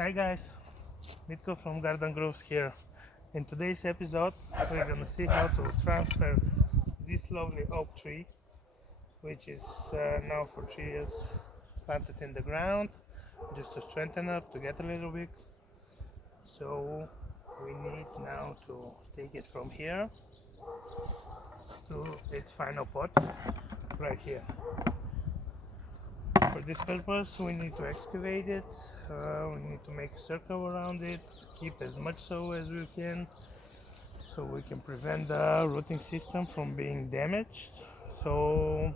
Hi guys, Mitko from Garden Grooves here. In today's episode we're gonna see how to transfer this lovely oak tree, which is now for 3 years planted in the ground, just to strengthen up, to get a little bit. So we need now to take it from here to its final pot right here. For this purpose we need to excavate it, we need to make a circle around it, keep as much so as we can, so we can prevent the rooting system from being damaged. So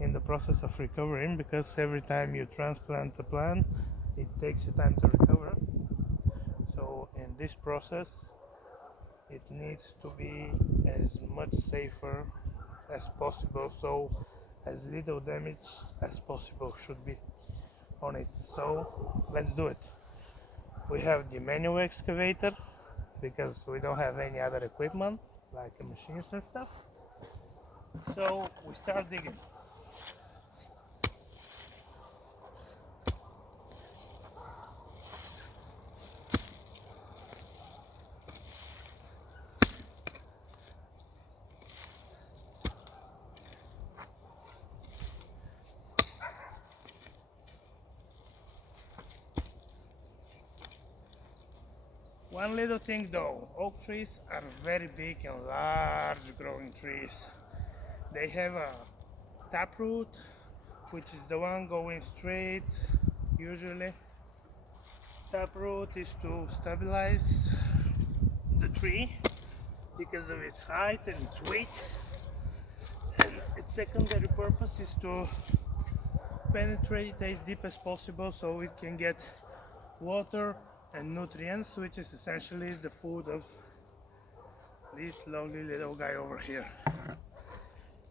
in the process of recovering, because every time you transplant a plant it takes you time to recover, so in this process it needs to be as much safer as possible, so as little damage as possible should be on it. So let's do it. We have the manual excavator because we don't have any other equipment like machines and stuff. So we start digging. One little thing though, oak trees are very big and large growing trees. They have a taproot, which is the one going straight usually. Taproot is to stabilize the tree because of its height and its weight, and its secondary purpose is to penetrate as deep as possible so it can get water and nutrients, which is essentially the food of this lovely little guy over here.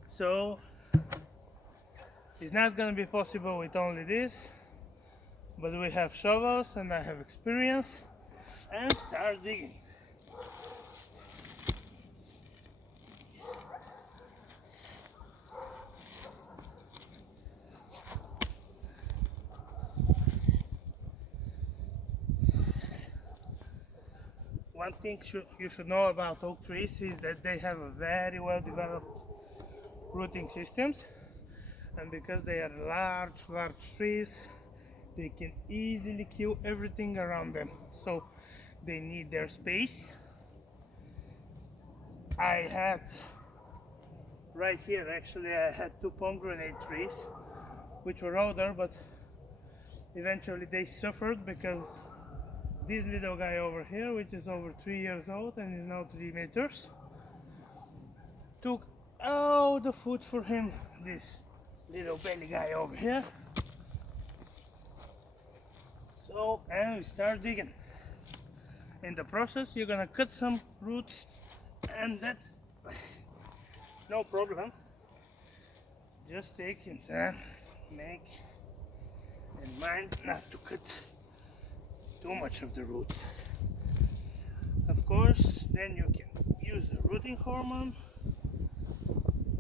So it's not gonna be possible with only this, but we have shovels and I have experience, and start digging. One thing you should know about oak trees is that they have a very well developed rooting systems, and because they are large trees, they can easily kill everything around them, so they need their space. I had right here, actually I had two pomegranate trees which were older, but eventually they suffered because this little guy over here, which is over 3 years old and is now 3 meters, took all the food for him, this little belly guy over here. So, and we start digging. In the process you're gonna cut some roots, and that's no problem. Just take your time, make in mind not to cut too much of the roots. Of course, then you can use a rooting hormone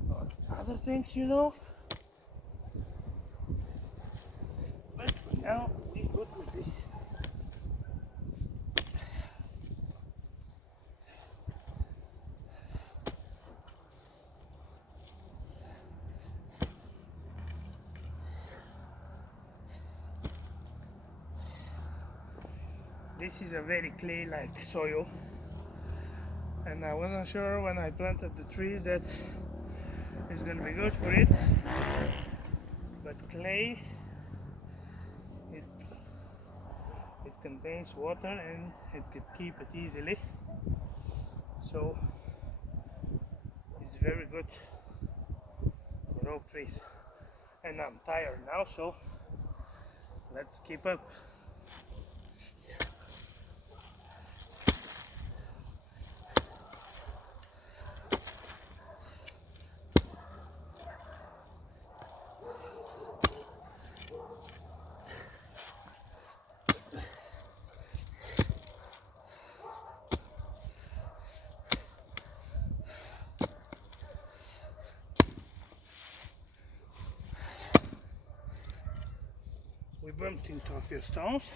or other things, you know. But for now, we're good with this. This is a very clay-like soil, and I wasn't sure when I planted the trees that it's gonna be good for it, but clay, it contains water and it can keep it easily, so it's very good for oak trees. And I'm tired now, so let's keep up. We Emptying off your stones.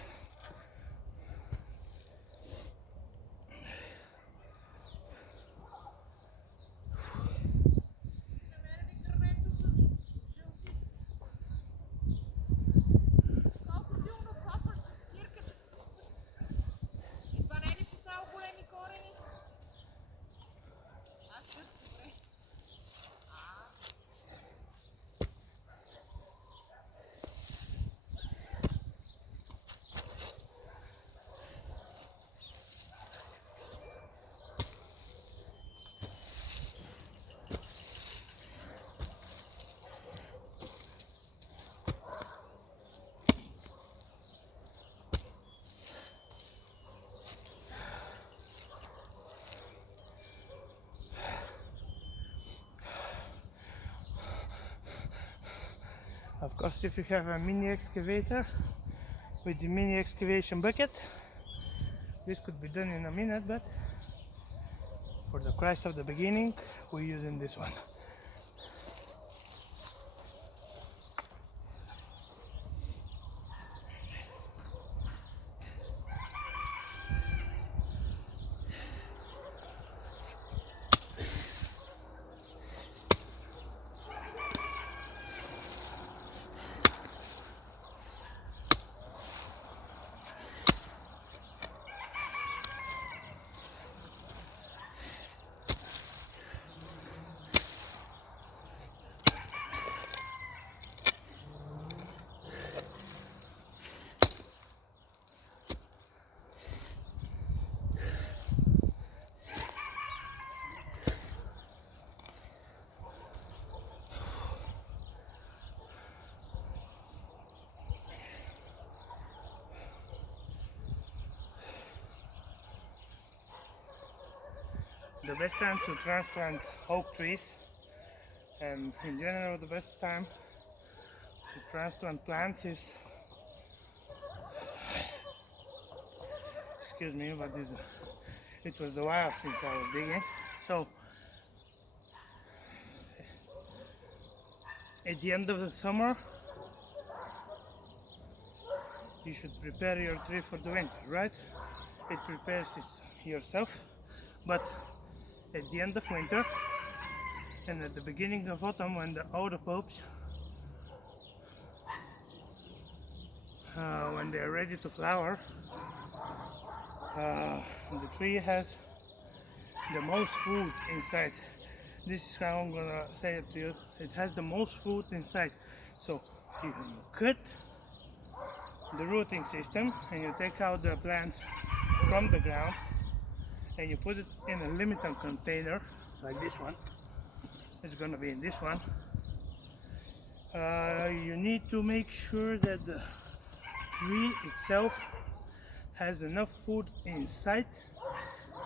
Of course, if you have a mini excavator with the mini excavation bucket, this could be done in a minute, but for the price of the beginning, we're using this one. The best time to transplant oak trees, and in general the best time to transplant plants is, excuse me, but it was a while since I was digging, so at the end of the summer you should prepare your tree for the winter, right? It prepares it yourself, but at the end of winter and at the beginning of autumn, when the outer bulbs, when they are ready to flower, the tree has the most food inside. This is how I'm gonna say it to you. It has the most food inside. So you cut the rooting system and you take out the plant from the ground and you put it in a limited container like this one. It's gonna be in this one. You need to make sure that the tree itself has enough food inside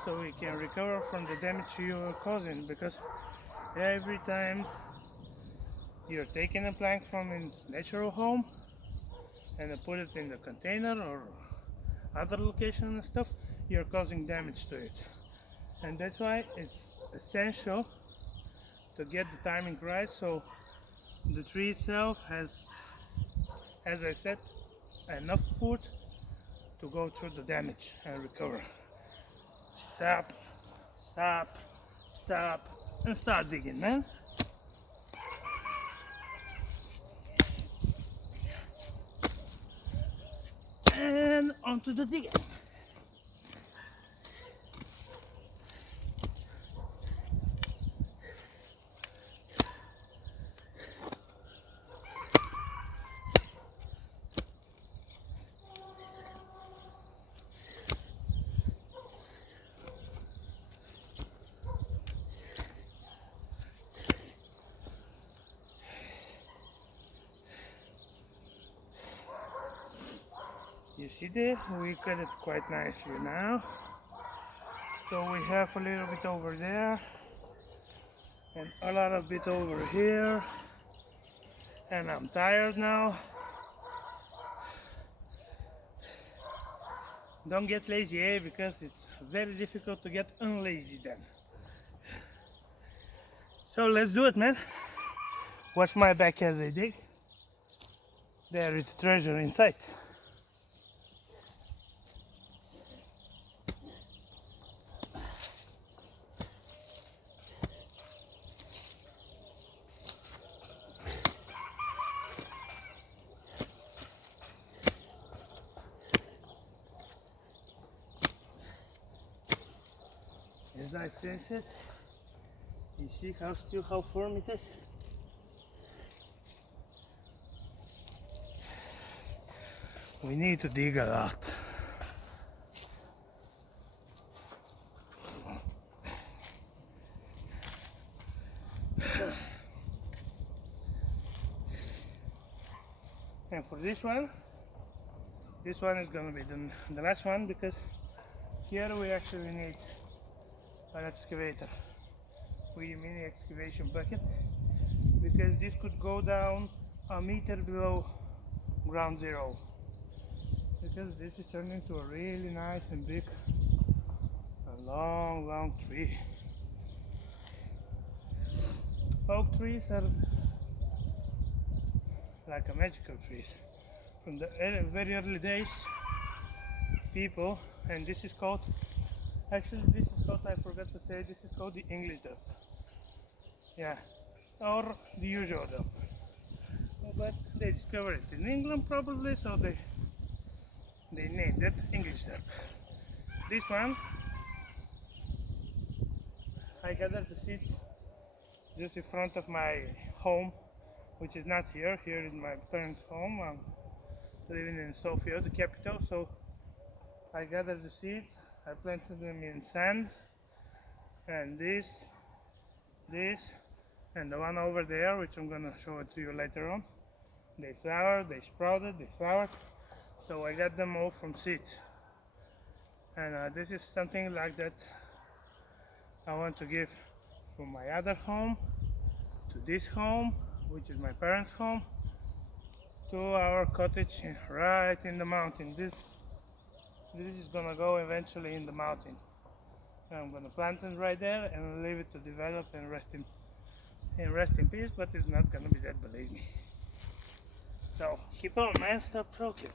so we can recover from the damage you are causing, because every time you're taking a plant from its natural home and put it in the container or other location and stuff, you're causing damage to it. And that's why it's essential to get the timing right, so the tree itself has, as I said, enough food to go through the damage and recover. Stop, stop, stop, and start digging, man. And onto the digging. You see there, we cut it quite nicely now. So we have a little bit over there and a lot of bit over here, and I'm tired now. Don't get lazy, eh? Because it's very difficult to get unlazy then. So let's do it, man. Watch my back as I dig. There is treasure inside. I sense it. You see how firm it is? We need to dig a lot. And for this one is going to be the last one, because here we actually need an excavator with a mini excavation bucket, because this could go down a meter below ground zero, because this is turning into a really nice and big and long tree. Oak trees are like a magical trees. From the very early days, people, and this is called, I forgot to say, this is called the English dub. Yeah, or the usual dub. But they discovered it in England probably, so they named it English dub. This one, I gathered the seeds just in front of my home, which is not here. Here is my parents' home. I'm living in Sofia, the capital. So I gathered the seeds, I planted them in sand, and this, and the one over there, which I'm gonna show it to you later on. They flowered, they sprouted, they flowered. So I got them all from seeds. And this is something like that I want to give from my other home to this home, which is my parents' home, to our cottage right in the mountain. This is gonna go eventually in the mountain. And I'm gonna plant it right there and leave it to develop and rest in peace, but it's not gonna be that, believe me. So keep on, man, stop talking.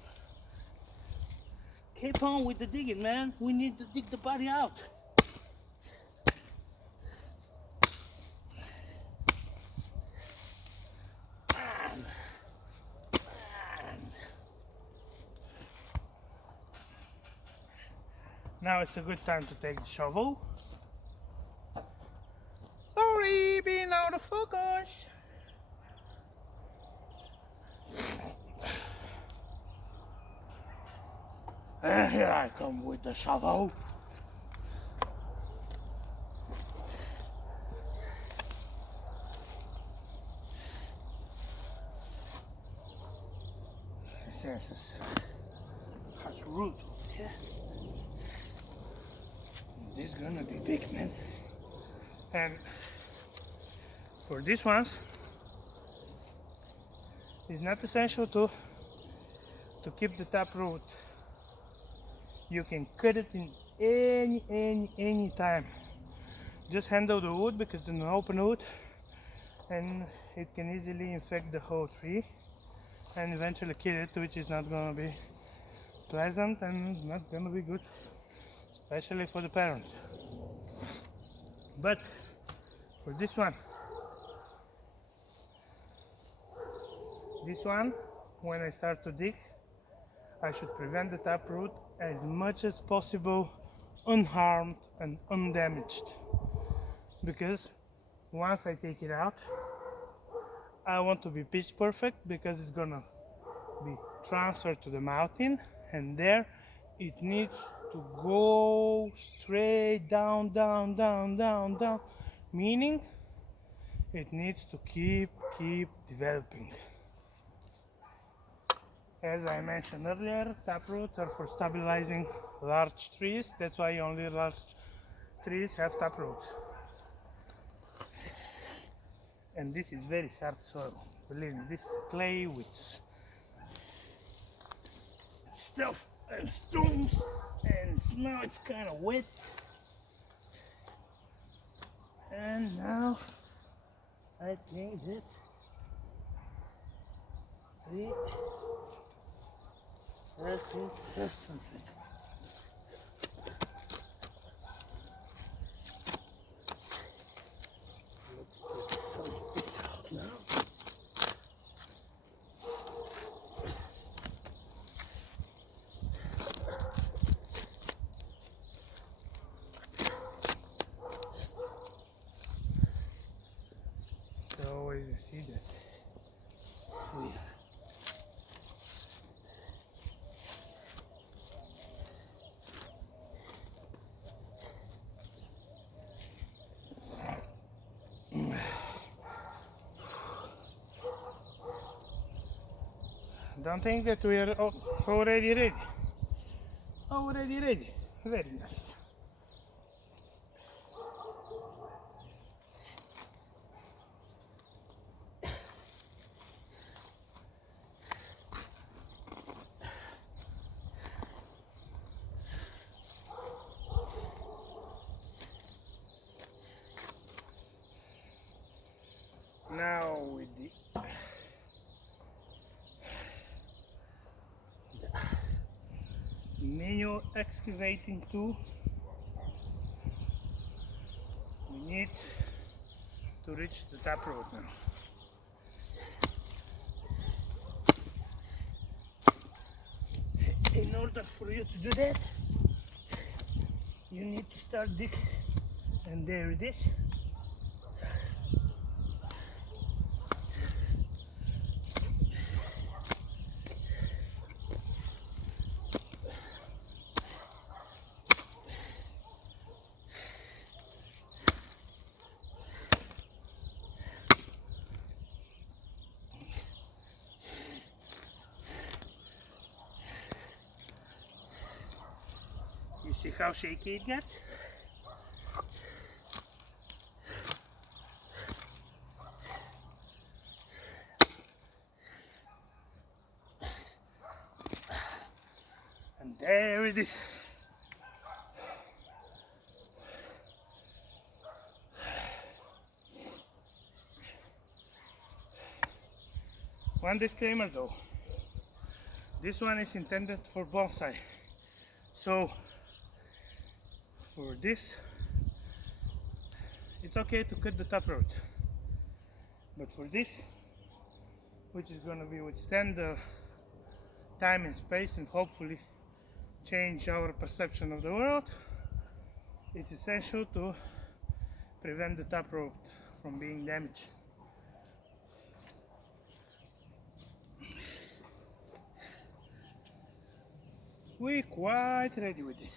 Keep on with the digging, man. We need to dig the body out. Now it's a good time to take the shovel. Sorry, being out of focus. And here I come with the shovel. This has root over here. This is gonna be big, man. And for these ones, it's not essential to keep the tap root. You can cut it in any time. Just handle the wood, because it's an open wood and it can easily infect the whole tree and eventually kill it, which is not gonna be pleasant and not gonna be good, especially for the parents. But for this one, when I start to dig, I should prevent the taproot as much as possible unharmed and undamaged, because once I take it out, I want to be pitch perfect, because it's gonna be transferred to the mountain, and there it needs to go straight down, meaning it needs to keep developing. As I mentioned earlier, taproots are for stabilizing large trees. That's why only large trees have taproots. And this is very hard soil. Believe me, this clay with stuff and stones, and now it's kind of wet. And now I think that I think that's something. Let's put some of this out now. Don't think that we are already ready. Already ready. Very nice. Now with the manual excavating tool, we need to reach the taproot now. In order for you to do that, you need to start dig, and there it is. You see how shaky it gets? And there it is. One disclaimer though, this one is intended for bonsai, so for this it's okay to cut the taproot, but for this, which is going to be withstand the time and space and hopefully change our perception of the world, it's essential to prevent the taproot from being damaged. We're quite ready with this.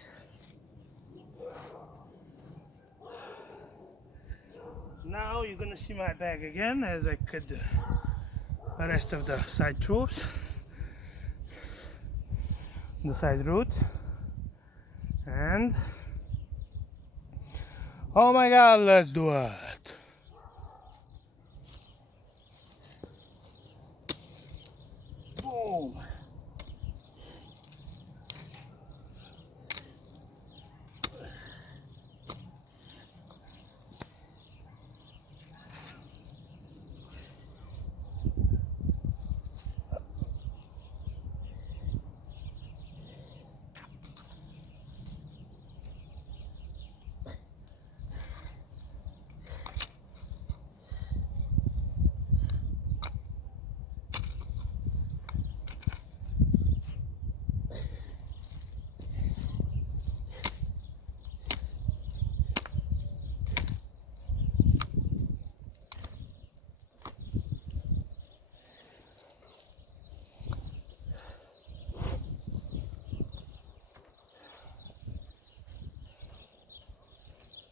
Now you're gonna see my bag again as I cut the rest of the side troops, the side root, and oh my god, let's do it! Boom!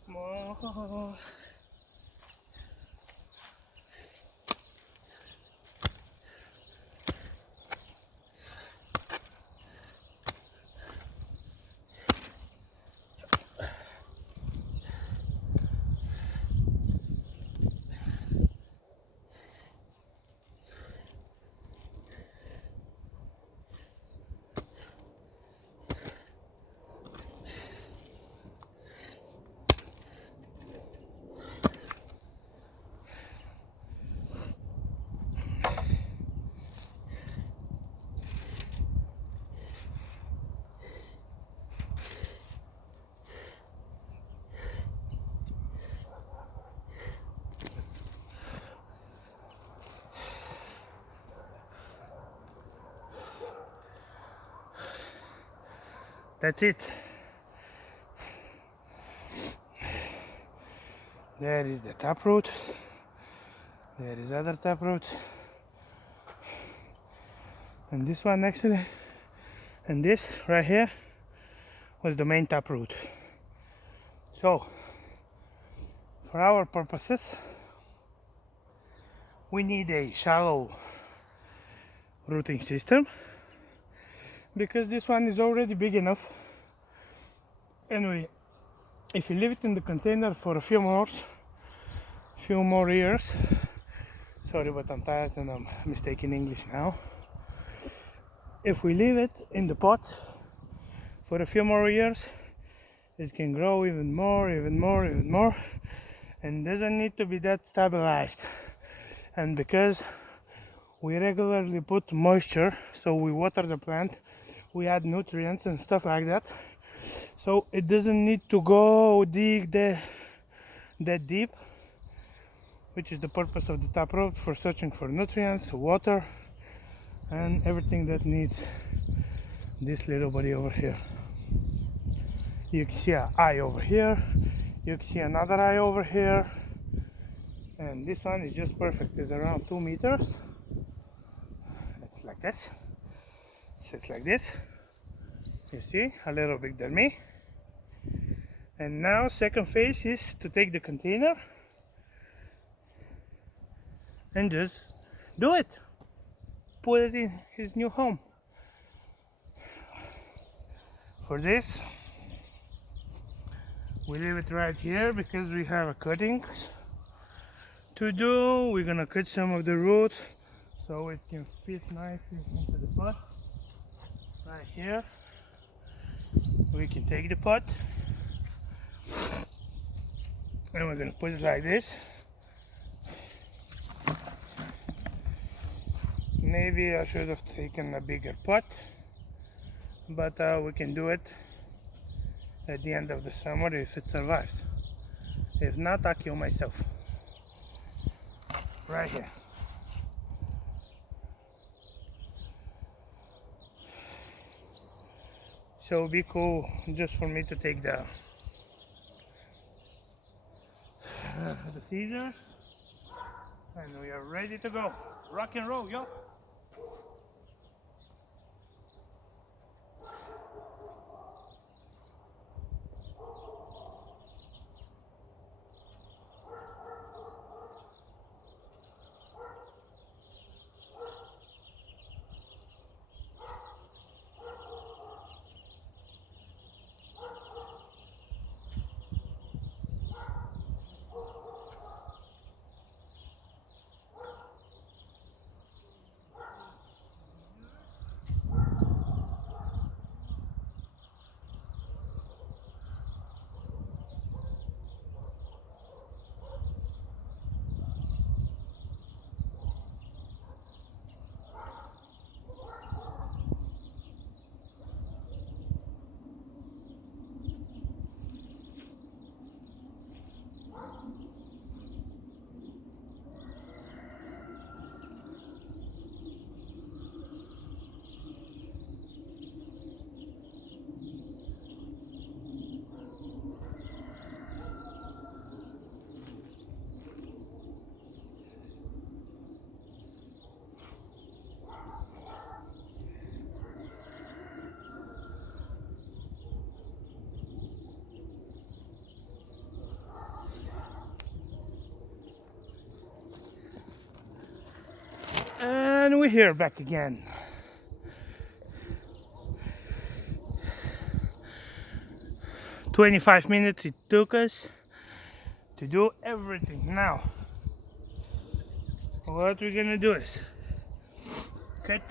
More. That's it. There is the taproot. There is other taproot. And this one actually, and this right here was the main taproot. So, for our purposes, we need a shallow rooting system, because this one is already big enough. Anyway, if you leave it in the container for a few more years, sorry but I'm tired and I'm mistaking English now. If we leave it in the pot for a few more years, it can grow even more, and doesn't need to be that stabilized. And because we regularly put moisture, so we water the plant, we add nutrients and stuff like that, so it doesn't need to go dig that deep, which is the purpose of the taproot, for searching for nutrients, water, and everything that needs this little body over here. You can see an eye over here, you can see another eye over here, and this one is just perfect. It's around 2 meters. It's like this. Sits like this. You see, a little bigger than me. And now second phase is to take the container and just do it. Put it in his new home. For this, we leave it right here because we have a cutting to do. We're gonna cut some of the roots so it can fit nicely into the pot. Right here, we can take the pot and we're gonna put it like this. Maybe I should have taken a bigger pot, but we can do it at the end of the summer if it survives. If not, I'll kill myself. Right here. So it'll be cool just for me to take the scissors, and we are ready to go. Rock and roll, yo! And we're here back again. $25 it took us to do everything. Now, what we're gonna do is cut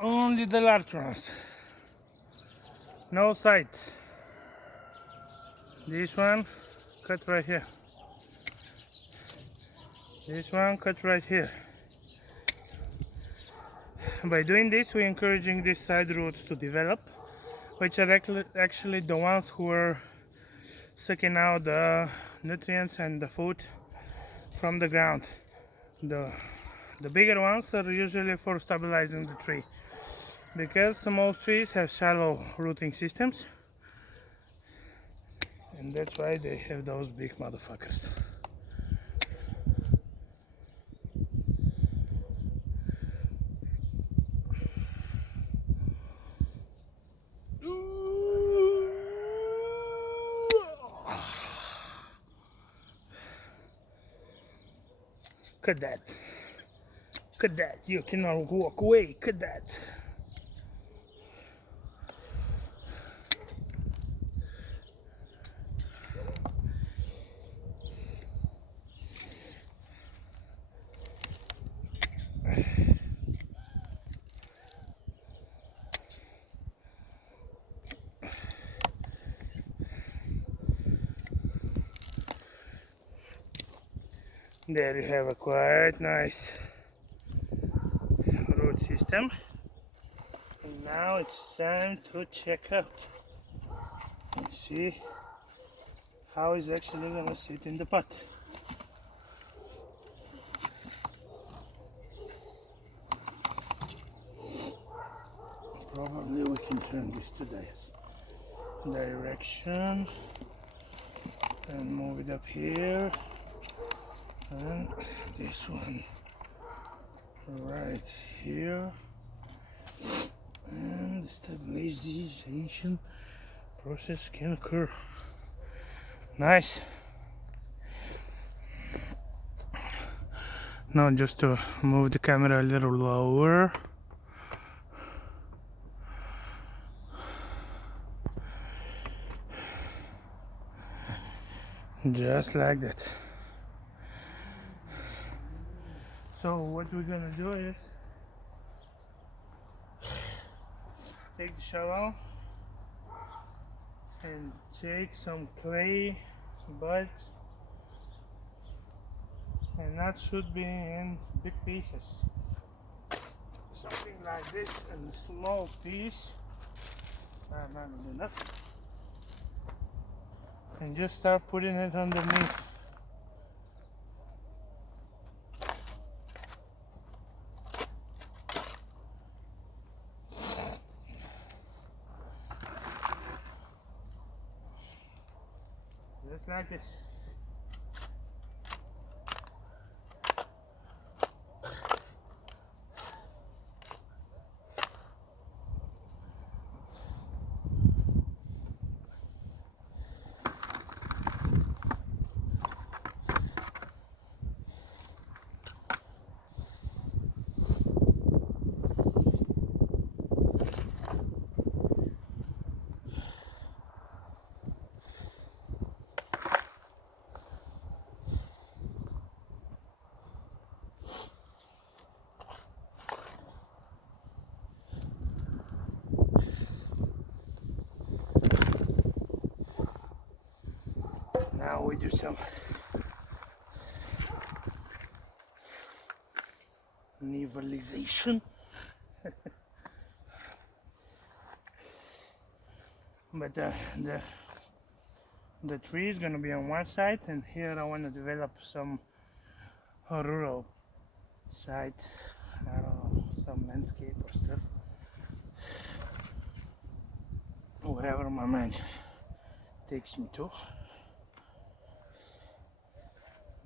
only the large ones, no sides. This one cut right here, this one cut right here. By doing this, we're encouraging these side roots to develop, which are actually the ones who are sucking out the nutrients and the food from the ground. The bigger ones are usually for stabilizing the tree, because most trees have shallow rooting systems, and that's why they have those big motherfuckers. Cut that. Cut that. You cannot walk away. Cut that. There you have a quite nice root system. And now it's time to check out and see how it's actually gonna sit in the pot. Probably we can turn this to this direction and move it up here, and this one right here, and the stabilization process can occur. Nice. Now just to move the camera a little lower. Just like that. So what we're gonna do is take the shovel and take some clay buds, and that should be in big pieces, something like this, and a small piece, not enough, and just start putting it underneath. Just like this. Now we do some nivelization. But the tree is going to be on one side, and here I want to develop some rural side, I don't know, some landscape or stuff, whatever my mind takes me to.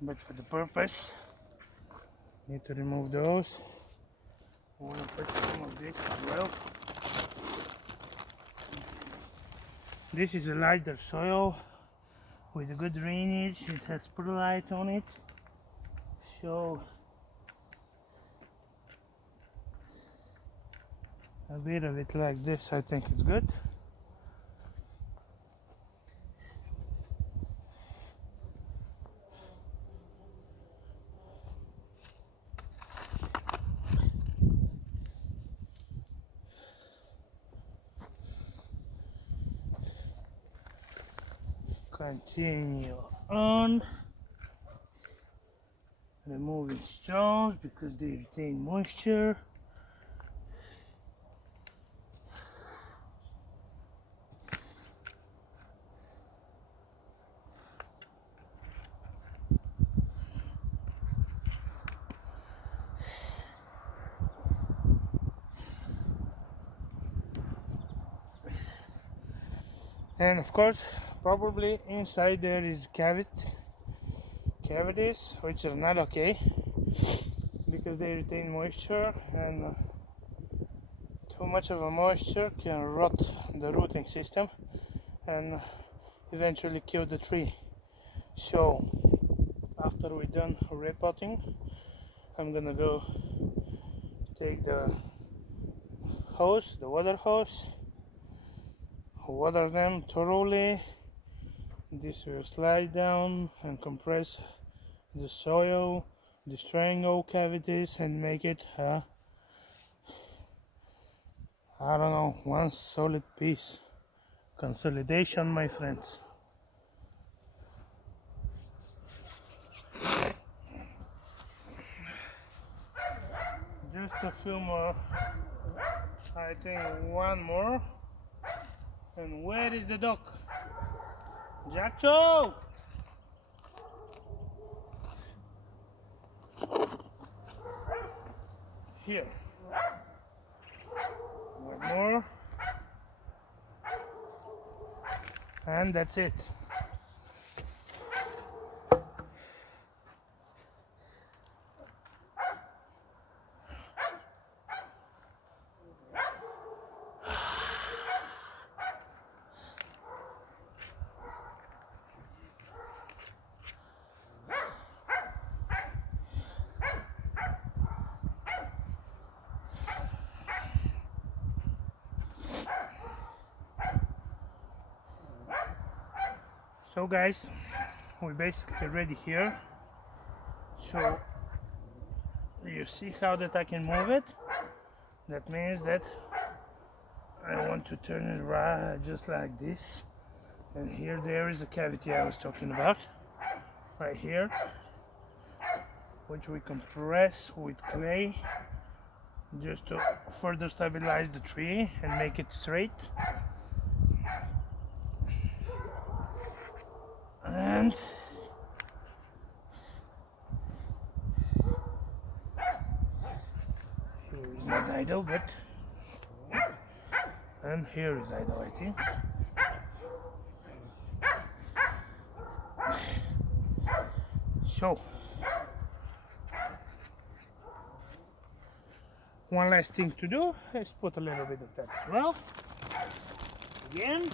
But for the purpose, need to remove those. I want to put some of this as well. This is a lighter soil with a good drainage. It has perlite on it, so a bit of it like this, I think it's good. Continue on, removing stones because they retain moisture. And of course, probably inside there is cavities, which are not okay because they retain moisture, and too much of a moisture can rot the rooting system and eventually kill the tree. So after after we're done repotting, I'm gonna go take the hose, the water hose, water them thoroughly. This will slide down and compress the soil, destroying all cavities and make it I don't know, one solid piece. Consolidation, my friends. Just a few more. I think one more. And where is the dog? Jackcho! Here. One more. And that's it. So guys, we're basically ready here. So you see how that I can move it? That means that I want to turn it right just like this. And here there is a cavity I was talking about, right here, which we compress with clay just to further stabilize the tree and make it straight. And here is not idle, but and here is idle, I think. So one last thing to do is put a little bit of that as well. Again.